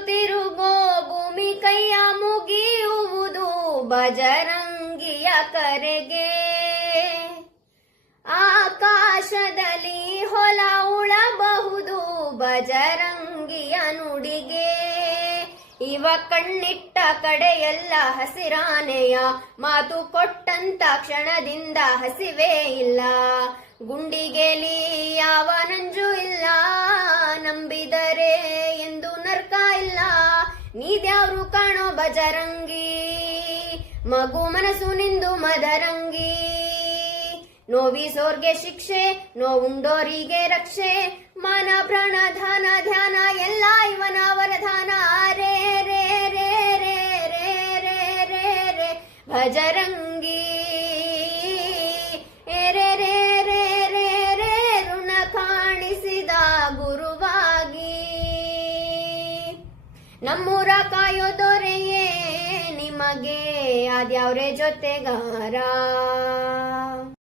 ತಿರುಗೋ ಭೂಮಿ ಕೈಯ ಮುಗಿಯುವುದು ಬಜರಂಗಿಯ ಕರೆಗೆ. ಆಕಾಶದಲ್ಲಿ ಹೊಲ ಉಳಬಹುದು ಬಜರಂಗಿಯ ನುಡಿಗೆ. ಇವ ಕಣ್ಣಿಟ್ಟ ಕಡೆಯೆಲ್ಲ ಹಸಿರಾನೆಯ ಮಾತು ಕೊಟ್ಟಂತ ಕ್ಷಣದಿಂದ ಹಸಿವೇ ಇಲ್ಲ. ಗುಂಡಿಗೆಲಿ ಯಾವ ನಂಜು ಇಲ್ಲ, ನಂಬಿದರೆ ಎಂದು ನರ್ಕ ಇಲ್ಲ. ನೀದ್ಯಾವ್ರು ಕಾಣೋ ಬಜರಂಗಿ, ಮಗು ಮನಸ್ಸು ನಿಂದು ಮದರಂಗಿ. ನೋವಿಸೋರ್ಗೆ ಶಿಕ್ಷೆ, ನೋವುಂಡೋರಿಗೆ ರಕ್ಷೆ. ಮಾನ ಪ್ರಾಣ ಧಾನ ಧ್ಯಾನ ಎಲ್ಲ ಇವನ ವರದಾನ. ರೇ ರೇ ರೇ ರೇ ರೇ ರೇ ರೇ ರೇ ಭಜರಂಗಿ. ರೇ ರೇ ರೇ ರೇ ರೇ ಋಣ ಕಾಣಿಸಿದ ಗುರುವಾಗಿ. ನಮ್ಮೂರ ಕಾಯೋ ದೊರೆಯೇ ನಿಮಗೆ ಅದ್ಯಾವ್ರೆ ಜೊತೆಗಾರ.